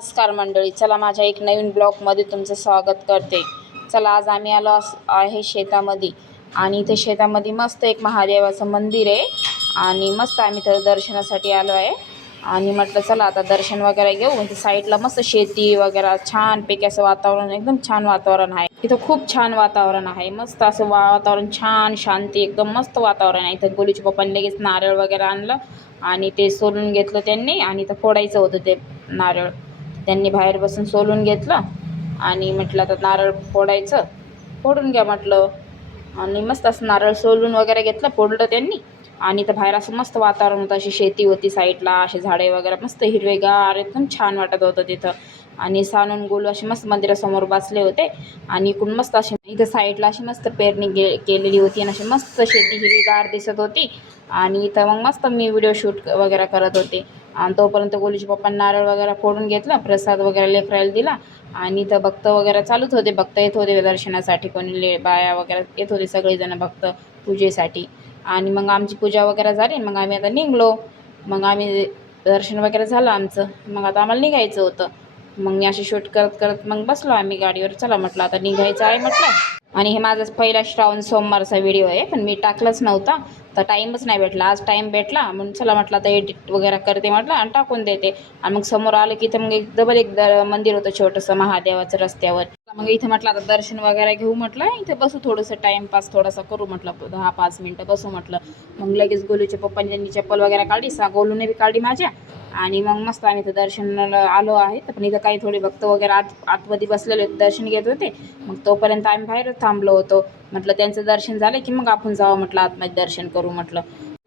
नमस्कार मंडळी, चला माझ्या एक नवीन ब्लॉगमध्ये तुमचं स्वागत करते. चला आज आम्ही आलो आहे शेतामध्ये आणि इथे शेतामध्ये मस्त एक महादेवाचं मंदिर आहे आणि मस्त आम्ही तर दर्शनासाठी आलो आहे आणि म्हटलं चला आता दर्शन वगैरे घेऊ. इथे साईडला मस्त शेती वगैरे छानपैकी असं वातावरण, एकदम छान वातावरण आहे. इथं खूप छान वातावरण आहे, मस्त असं वातावरण, छान शांती, एकदम मस्त वातावरण आहे. इथं गोलूच्या पप्पांनी लगेच नारळ वगैरे आणलं आणि ते सोलून घेतलं त्यांनी आणि इथं फोडायचं होतं ते नारळ. त्यांनी बाहेर बसून सोलून घेतलं आणि म्हटलं आता नारळ फोडायचं, फोडून घ्या म्हटलं. आणि मस्त असं नारळ सोलून वगैरे घेतलं, फोडलं त्यांनी. आणि तर बाहेर असं मस्त वातावरण होतं, अशी शेती होती साईडला, असे झाडे वगैरे मस्त हिरवेगार, एकदम छान वाटत होतं तिथं. आणि सानून गोलू असे मस्त मंदिरासमोर बसले होते आणि इकडून मस्त अशी इथं साईडला अशी मस्त पेरणी केलेली होती आणि अशी मस्त शेती हिरवीगार दिसत होती. आणि इथं मग मस्त मी व्हिडिओ शूट वगैरे करत होते आणि तोपर्यंत गोलूच्या पप्पा नारळ वगैरे फोडून घेतला, प्रसाद वगैरे लेकरायला दिला. आणि इथं भक्त वगैरे चालूच होते, भक्त येत होते दर्शनासाठी, कोणी बाया वगैरे येत होते, सगळेजण भक्त पूजेसाठी. आणि मग आमची पूजा वगैरे झाली, मग आम्ही आता निघलो. मग आम्ही दर्शन वगैरे झालं आमचं, मग आता आम्हाला निघायचं होतं. मग मी अशी शूट करत करत मग बसलो आम्ही गाडीवर. चला म्हटलं आता निघायचं आहे म्हटलं. आणि हे माझा पहिला श्रावण सोमवारचा व्हिडिओ आहे, पण मी टाकलाच नव्हता तर टाईमच नाही भेटला. आज टाईम भेटला म्हणून चला म्हटलं आता एडिट वगैरे करते म्हटलं आणि टाकून देते. आणि मग समोर आलं की इथं मग एक डबल एक मंदिर होतं छोटंसं महादेवाचं रस्त्यावर. मग इथं म्हटलं आता दर्शन वगैरे घेऊ म्हटलं, इथं बसू थोडंसं टाईमपास थोडासा करू म्हटलं, 10-5 मिनटं बसू म्हटलं. मग लगेच गोलूच्या पप्पांनी त्यांनी चप्पल वगैरे काढली, गोलूने बी काढली माझ्या. आणि मग मस्त आम्ही इथं दर्शनाला आलो आहे. पण इथं काही थोडे भक्त वगैरे आतमध्ये बसलेले दर्शन घेत होते. मग तोपर्यंत आम्ही बाहेरच थांबलो होतो. म्हटलं त्यांचं दर्शन झालं की मग आपण जावं म्हटलं, आतमध्ये दर्शन करू म्हटलं.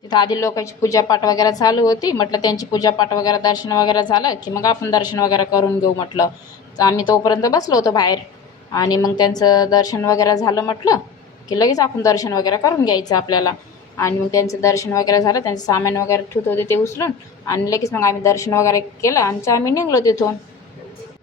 तिथं आधी लोकांची पूजापाठ वगैरे चालू होती, म्हटलं त्यांची पूजापाठ वगैरे दर्शन वगैरे झालं की मग आपण दर्शन वगैरे करून घेऊ म्हटलं. तर आम्ही तोपर्यंत बसलो होतो बाहेर. आणि मग त्यांचं दर्शन वगैरे झालं म्हटलं की लगेच आपण दर्शन वगैरे करून घ्यायचं आपल्याला. आणि मग त्यांचं दर्शन वगैरे झालं, त्यांचं सामान वगैरे ठेवत होते ते उचलून आणि लगेच मग आम्ही दर्शन वगैरे केलं आणि आम्ही निघलो तिथून.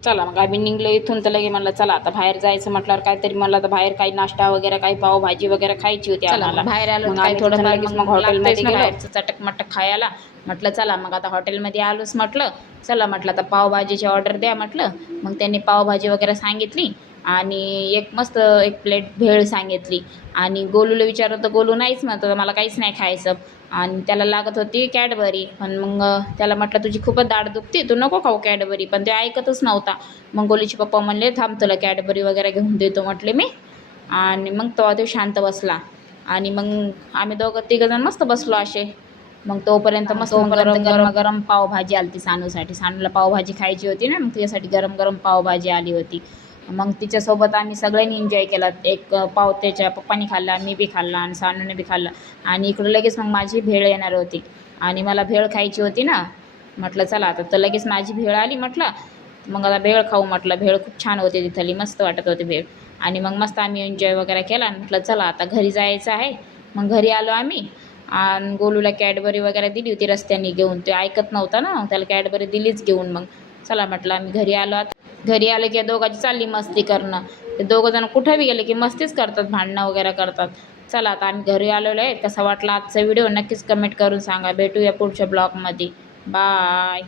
चला मग आम्ही निघलो इथून, तर लगे म्हणलं चला आता बाहेर जायचं म्हटल्यावर काहीतरी, मला तर बाहेर काही नाश्ता वगैरे, काही पावभाजी वगैरे खायची होती आम्हाला. बाहेर आलो मग आम्ही थोडं लगेच मग हॉटेलमध्ये गेलो चटक मटक खायला. म्हटलं चला मग आता हॉटेलमध्ये आलोच म्हटलं, चला म्हटलं आता पावभाजीची ऑर्डर द्या म्हटलं. मग त्यांनी पावभाजी वगैरे सांगितली आणि एक मस्त एक प्लेट भेळ सांगितली. आणि गोलूला विचारलं तर गोलू नाहीच म्हणतो, मला काहीच नाही खायचं. आणि त्याला लागत होती कॅडबरी, पण मग त्याला म्हटलं तुझी खूपच दाढ दुखते, तू नको खाऊ कॅडबरी, पण ते ऐकतच नव्हता. मग गोलूचे पप्पा म्हणले थांब तुला कॅडबरी वगैरे घेऊन देतो म्हटले मी. आणि मग तो शांत बसला. आणि मग आम्ही तिघंजण मस्त बसलो असे. मग तोपर्यंत मस्त गरम गरम पावभाजी आली ती सानूसाठी. सानूला पावभाजी खायची होती ना, मग तिच्यासाठी गरम गरम पावभाजी आली होती. मग तिच्यासोबत आम्ही सगळ्यांनी एन्जॉय केला. एक पाव त्याच्या पप्पानी खाल्ला, मी बी खाल्ला आणि सानूने बी खाल्ला. आणि इकडं लगेच मग माझी भेळ येणार होती आणि मला भेळ खायची होती ना. म्हटलं चला आता तर लगेच माझी भेळ आली म्हटलं, मग आता भेळ खाऊ म्हटलं. भेळ खूप छान होती तिथली, मस्त वाटत होती भेळ. आणि मग मस्त आम्ही एन्जॉय वगैरे केला आणि म्हटलं चला आता घरी जायचं आहे. मग घरी आलो आम्ही आणि गोलूला कॅडबरी वगैरे दिली होती रस्त्याने घेऊन, ते ऐकत नव्हता ना, त्याला कॅडबरी दिलीच घेऊन. मग चला म्हटलं आम्ही घरी आलो. आता घरी आले की दोघांची चालली मस्ती करणं. ते दोघंजण कुठं बी गेले की मस्तीच करतात, भांडणं वगैरे करतात. चला आता आम्ही घरी आलेलो आहे. कसा वाटला आजचा व्हिडिओ नक्कीच कमेंट करून सांगा. भेटूया पुढच्या ब्लॉगमध्ये. बाय.